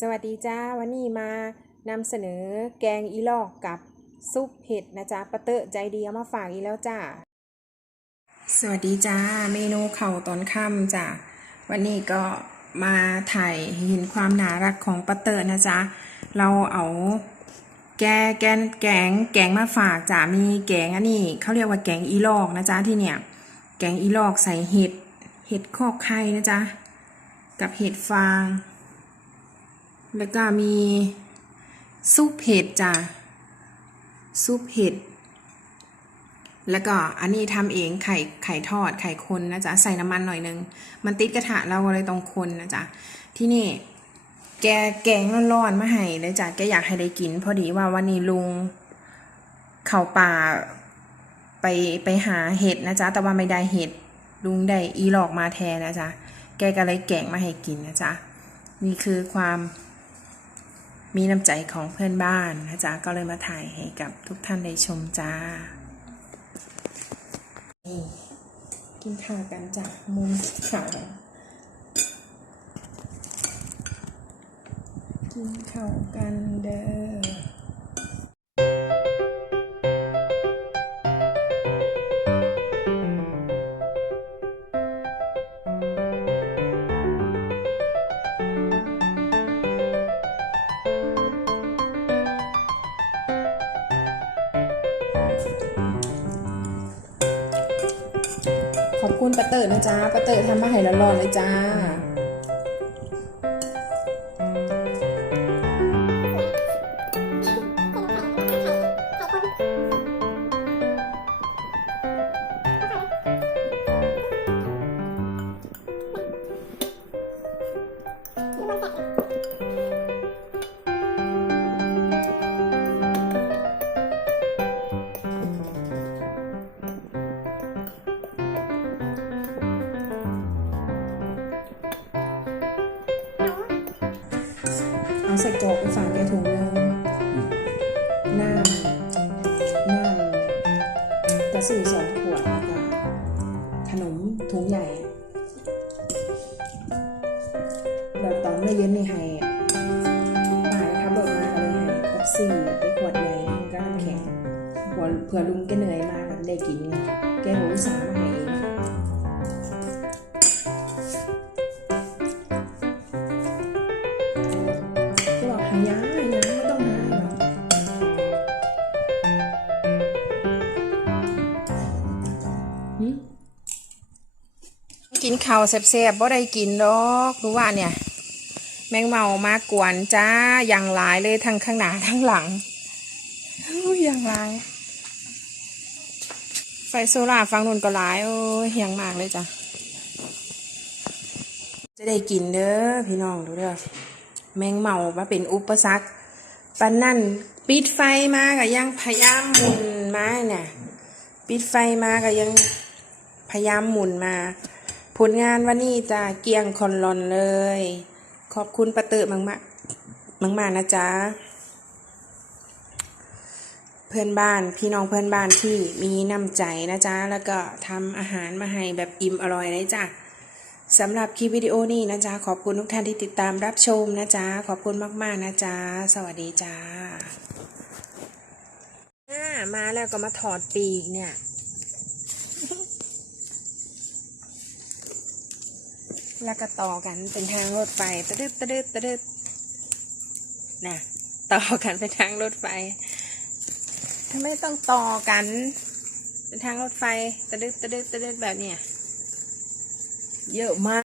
สวัสดีจ้าวันนี้มานำเสนอแกงอีลอกกับซุปเห็ดนะจ๊ะปะเตอะใจดีเอามาฝากอีกแล้วจ้าสวัสดีจ้าเมนูเข่าตอนค่ำจ้ะวันนี้ก็มาถ่ายเห็นความน่ารักของปะเตอะนะจ๊ะเราเอาแกแกงแกงแกงมาฝากจ้ะมีแกงอันนี้เขาเรียกว่าแกงอีลอกนะจ๊ะที่เนี่ยแกงอีลอกใส่เห็ดเห็ดคอกไข่นะจ๊ะกับเห็ดฟาง แล้วก็มีซุปเห็ดจ้ะซุปเห็ด แล้วก็อันนี้ทำเองไข่ไข่ทอดไข่คนนะจ๊ะใส่น้ำมันหน่อยนึง มันติดกระทะเราเลยต้องคนนะจ๊ะที่นี่ แกแกงร้อนๆมาให้เลยจ้ะแกอยากให้ได้กิน พอดีว่าวันนี้ลุงเข่าป่าไปไปหาเห็ดนะจ๊ะ แต่ว่าไม่ได้เห็ดลุงได้อีหลอกมาแทนนะจ๊ะ แกก็เลยแกงมาให้กินนะจ๊ะ นี่คือความ มีน้ำใจของเพื่อนบ้านนะจ๊ะก็เลยมาถ่ายให้กับทุกท่านได้ชมจ้ากินข้าวกันจ้ะมุมข่าวกินข้าวกันเด้อ ขอบคุณปาเตอร์นะจ๊ะปาเตอร์ทำมาให้ร้อนๆเลยจ้า เอาใส่จอกไปฝากแกถุงนึงน้ำน้ำกระสือสองขวดแล้วก็ขนมถุงใหญ่ แล้วตอนไม่เย็นในไฮอะป้าขับรถมาก็เลยให้แท็กซี่ไปขวดใหญ่มันก็น้ำแข็งเผื่อเผื่อลุงแกเหนื่อยมากได้กินไงแกหัวอุตสาห์มาให้เอง ก็บอกหายาหายไม่ต้องหาหรอกหึกินข้าวแซ่บๆบ่ได้กินดอกรู้ว่าเนี่ย แมงเมามากวนจ้าอย่างหลายเลยทั้งข้างหน้าทั้งหลังอย่างหลาย ไฟโซล่าฟังนุ่นก็หลายโอ้ยเฮียงมากเลยจ้ะจะได้กินเด้อพี่น้องดูเด้อ แมงเมามาเป็นอุปสรรคปันนั่นปิดไฟมาก็ยังพยายามหมุนมาเนี่ยปิดไฟมาก็ยังพยายามหมุนมา ผลงานวันนี้จะเกียงคอนลอนเลย ขอบคุณประเติมากมากมากมากนะจ๊ะเพื่อนบ้านพี่น้องเพื่อนบ้านที่มีน้ำใจนะจ๊ะแล้วก็ทำอาหารมาให้แบบอิ่มอร่อยเลยจ้ะ สำหรับคลิปวิดีโอนี้นะจ๊ะขอบคุณทุกท่านที่ติดตามรับชมนะจ๊ะขอบคุณมาก ๆ นะจ๊ะสวัสดีจ้ามาแล้วก็มาถอดปีกเนี่ยแล้วก็ต่อกันเป็นทางรถไฟตะดึดตะดึดตะดึดนะต่อกันเป็นทางรถไฟทำไมต้องต่อกัน เป็นทางรถไฟตะดึดตะดึดตะดึดแบบเนี้ย เยอะมาก